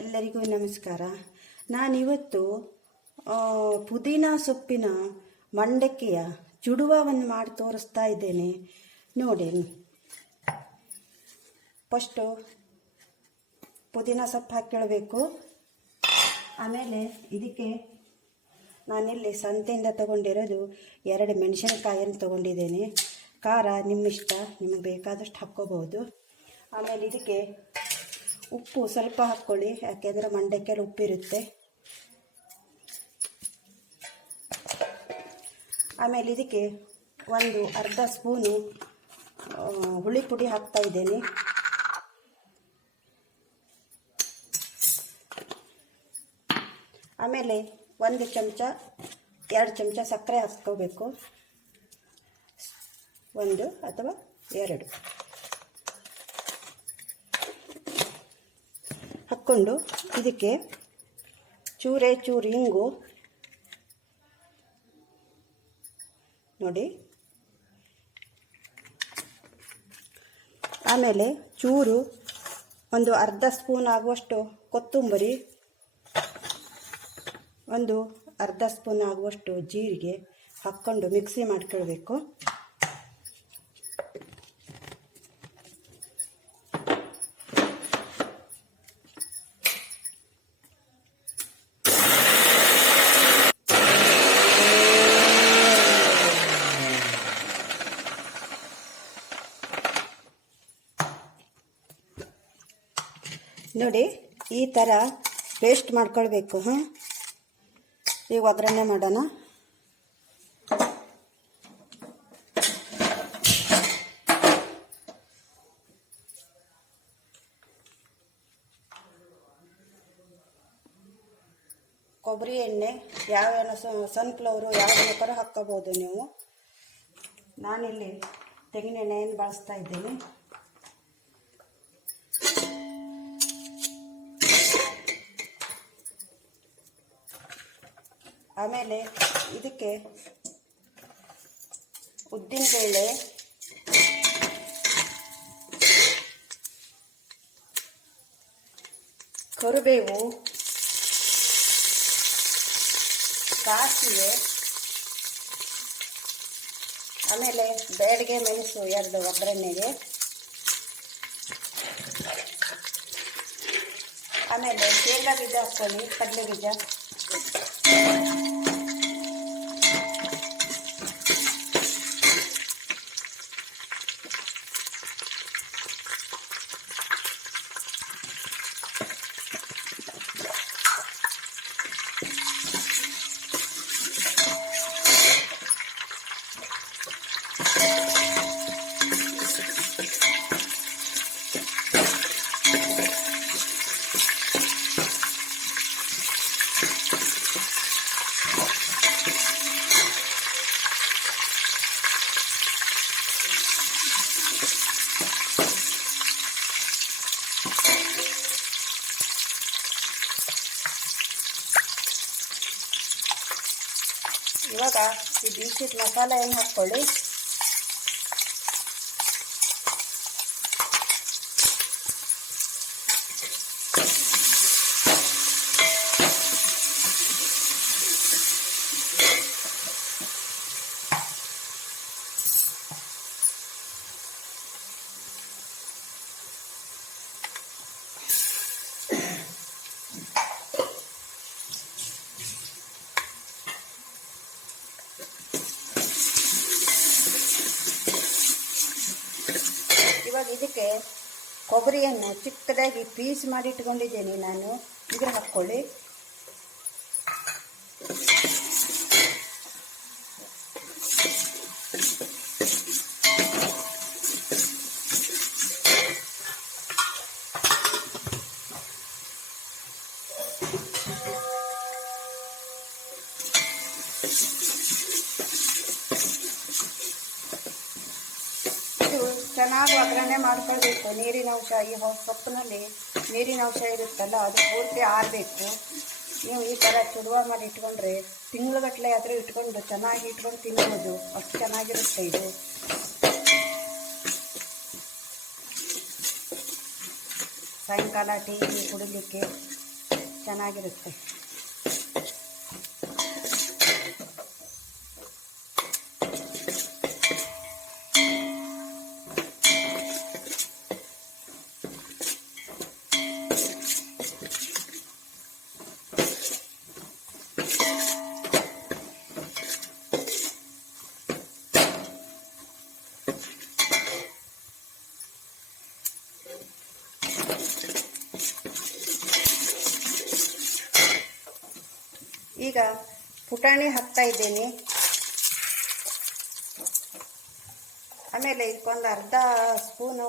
ಎಲ್ಲರಿಗೂ ನಮಸ್ಕಾರ. ನಾನಿವತ್ತು ಪುದೀನ ಸೊಪ್ಪಿನ ಮಂಡಕ್ಕಿಯ ಚುಡುವವನ್ನು ಮಾಡಿ ತೋರಿಸ್ತಾ ಇದ್ದೇನೆ. ನೋಡಿ, ಫಸ್ಟು ಪುದೀನ ಸೊಪ್ಪು ಹಾಕಿಡಬೇಕು. ಆಮೇಲೆ ಇದಕ್ಕೆ ನಾನಿಲ್ಲಿ ಸಂತೆಯಿಂದ ತಗೊಂಡಿರೋದು 2 ಮೆಣಸಿನಕಾಯಿಯನ್ನು ತಗೊಂಡಿದ್ದೇನೆ. ಖಾರ ನಿಮ್ಮಿಷ್ಟ, ನಿಮಗೆ ಬೇಕಾದಷ್ಟು ಹಾಕ್ಕೋಬಹುದು. ಆಮೇಲೆ ಇದಕ್ಕೆ ಉಪ್ಪು ಸ್ವಲ್ಪ ಹಾಕ್ಕೊಳ್ಳಿ, ಯಾಕೆಂದರೆ ಮಂಡಕ್ಕಿಯಲ್ಲಿ ಉಪ್ಪಿರುತ್ತೆ. ಆಮೇಲೆ ಇದಕ್ಕೆ ಒಂದು ಅರ್ಧ ಸ್ಪೂನು ಹುಳಿ ಪುಡಿ ಹಾಕ್ತಾ ಇದ್ದೇನೆ. ಆಮೇಲೆ 1 ಚಮಚ 2 ಚಮಚ ಸಕ್ಕರೆ ಹಾಕ್ಕೋಬೇಕು, 1 ಅಥವಾ 2 ಹಾಕ್ಕೊಂಡು ಇದಕ್ಕೆ ಚೂರು ಹಿಂಗು ನೋಡಿ. ಆಮೇಲೆ ಚೂರು ಒಂದು ಅರ್ಧ ಸ್ಪೂನ್ ಆಗುವಷ್ಟು ಕೊತ್ತಂಬರಿ, ಒಂದು ಅರ್ಧ ಸ್ಪೂನ್ ಆಗುವಷ್ಟು ಜೀರಿಗೆ ಹಾಕ್ಕೊಂಡು ಮಿಕ್ಸಿ ಮಾಡ್ಕೊಳ್ಬೇಕು. ನೋಡಿ, ಈ ಥರ ಪೇಸ್ಟ್ ಮಾಡ್ಕೊಳ್ಬೇಕು. ಈಗ ಒಗ್ಗರಣೆ ಮಾಡೋಣ. ಕೊಬ್ಬರಿ ಎಣ್ಣೆ ಯಾವ ಸನ್ಫ್ಲವರು ಯಾವ ಬೇಕಾದ್ರೂ ಹಾಕ್ಕೋಬೋದು ನೀವು. ನಾನಿಲ್ಲಿ ತೆಂಗಿನ ಎಣ್ಣೆಯನ್ನು ಬಳಸ್ತಾ ಇದ್ದೀನಿ. ಆಮೇಲೆ ಇದಕ್ಕೆ ಉದ್ದಿನಬೇಳೆ, ಕರಿಬೇವು, ಸಾಸಿವೆ, ಆಮೇಲೆ ಬ್ಯಾಡಗೆ ಮೆಣಸು 2 ಒಗ್ಗರಣೆಗೆ, ಆಮೇಲೆ ಶೇಂಗಾ ಬೀಜ ಹಾಕ್ಕೊಳ್ಳಿ, ಕಡಲೆ ಬೀಜ, ಇವಾಗ ಈ ಬೀಸಿದ ಮಸಾಲೆಯನ್ನು ಹಾಕ್ಕೊಳ್ಳಿ. ಇವಾಗ ಇದಕ್ಕೆ ಕೊಬ್ಬರಿಯನ್ನು ಚಿಕ್ಕದಾಗಿ ಪೀಸ್ ಮಾಡಿ ಇಟ್ಕೊಂಡಿದ್ದೇನೆ ನಾನು, ಇದ್ರ ಹಾಕ್ಕೊಳ್ಳಿ. ಚೆನ್ನಾಗಿ ಒಗ್ಗರಣೆ ಮಾಡ್ಕೊಳ್ಬೇಕು. ನೀರಿನ ಅಂಶ, ಈ ಸೊಪ್ಪಿನಲ್ಲಿ ನೀರಿನ ಅಂಶ ಇರುತ್ತಲ್ಲ, ಅದು ಪೂರ್ತಿ ಆರಬೇಕು. ನೀವು ಈ ಥರ ಚುಡುವ ಮಾಡಿ ಇಟ್ಕೊಂಡ್ರೆ ತಿಂಗಳುಗಟ್ಟಲೆ ಆದರೂ ಇಟ್ಕೊಂಡು ಚೆನ್ನಾಗಿ ಇಟ್ಕೊಂಡು ತಿನ್ಬೋದು, ಅಷ್ಟು ಚೆನ್ನಾಗಿರುತ್ತೆ ಇದು. ಸಾಯಂಕಾಲ ಟೀ ಕುಡಿಲಿಕ್ಕೆ ಚೆನ್ನಾಗಿರುತ್ತೆ. ಈಗ ಪುಟಾಣಿ ಹಾಕ್ತಾ ಇದ್ದೀನಿ. ಆಮೇಲೆ ಇದಕ್ಕೊಂದು ಅರ್ಧ ಸ್ಪೂನು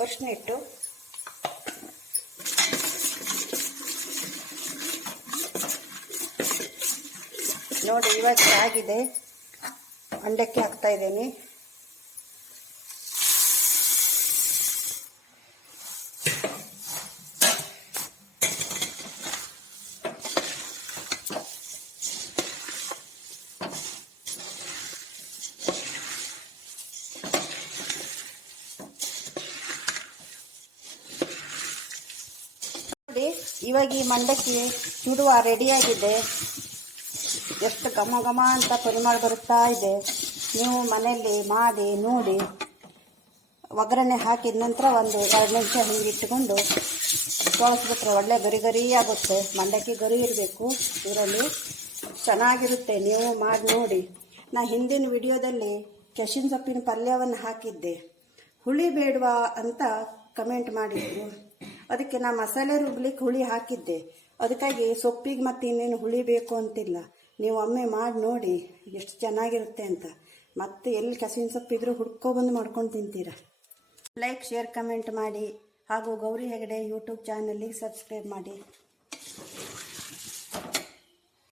ಅರಿಶಿನ ಹಿಟ್ಟು, ನೋಡಿ ಇವಾಗ ಆಗಿದೆ. ಮಂಡಕ್ಕಿ ಹಾಕ್ತಾ ಇದ್ದೀನಿ. ಇವಾಗ ಈ ಮಂಡಕ್ಕಿ ಚುಡುವ ರೆಡಿಯಾಗಿದೆ. ಎಷ್ಟು ಘಮ ಘಮ ಅಂತ ಪರಿಮಳ ಬರುತ್ತಾ ಇದೆ. ನೀವು ಮನೆಯಲ್ಲಿ ಮಾಡಿ ನೋಡಿ. ಒಗ್ಗರಣೆ ಹಾಕಿದ ನಂತರ ಒಂದು 2 ನಿಮಿಷ ಹಿಂಗೆ ಇಟ್ಕೊಂಡು ತೊಳಸ್ಬಿಟ್ರೆ ಒಳ್ಳೆ ಗರಿ ಗರಿ ಆಗುತ್ತೆ. ಮಂಡಕ್ಕಿ ಗರಿ ಇರಬೇಕು ಇದರಲ್ಲಿ, ಚೆನ್ನಾಗಿರುತ್ತೆ. ನೀವು ಮಾಡಿ ನೋಡಿ. ನಾ ಹಿಂದಿನ ವಿಡಿಯೋದಲ್ಲಿ ಕೆಶಿನ ಸೊಪ್ಪಿನ ಪಲ್ಯವನ್ನು ಹಾಕಿದ್ದೆ. ಹುಳಿ ಬೇಡವಾ ಅಂತ ಕಮೆಂಟ್ ಮಾಡಿದ್ರು. ಅದಕ್ಕೆ ನಾ ಮಸಾಲೆ ರುಬ್ಲಿಕ್ಕೆ ಹುಳಿ ಹಾಕಿದ್ದೆ. ಅದಕ್ಕಾಗಿ ಸೊಪ್ಪಿಗೆ ಮತ್ತೆ ಇನ್ನೇನು ಹುಳಿ ಬೇಕು ಅಂತಿಲ್ಲ. ನೀವು ಒಮ್ಮೆ ಮಾಡಿ ನೋಡಿ ಎಷ್ಟು ಚೆನ್ನಾಗಿರುತ್ತೆ ಅಂತ. ಮತ್ತೆ ಎಲ್ಲಿ ಕೆಸುವಿನ ಸೊಪ್ಪಿದ್ರು ಹುಡ್ಕೊಬಂದು ಮಾಡ್ಕೊಂಡು ತಿಂತೀರ. ಲೈಕ್, ಶೇರ್, ಕಮೆಂಟ್ ಮಾಡಿ. ಹಾಗೂ ಗೌರಿ ಹೆಗಡೆ ಯೂಟ್ಯೂಬ್ ಚಾನಲ್ಗೆ ಸಬ್ಸ್ಕ್ರೈಬ್ ಮಾಡಿ.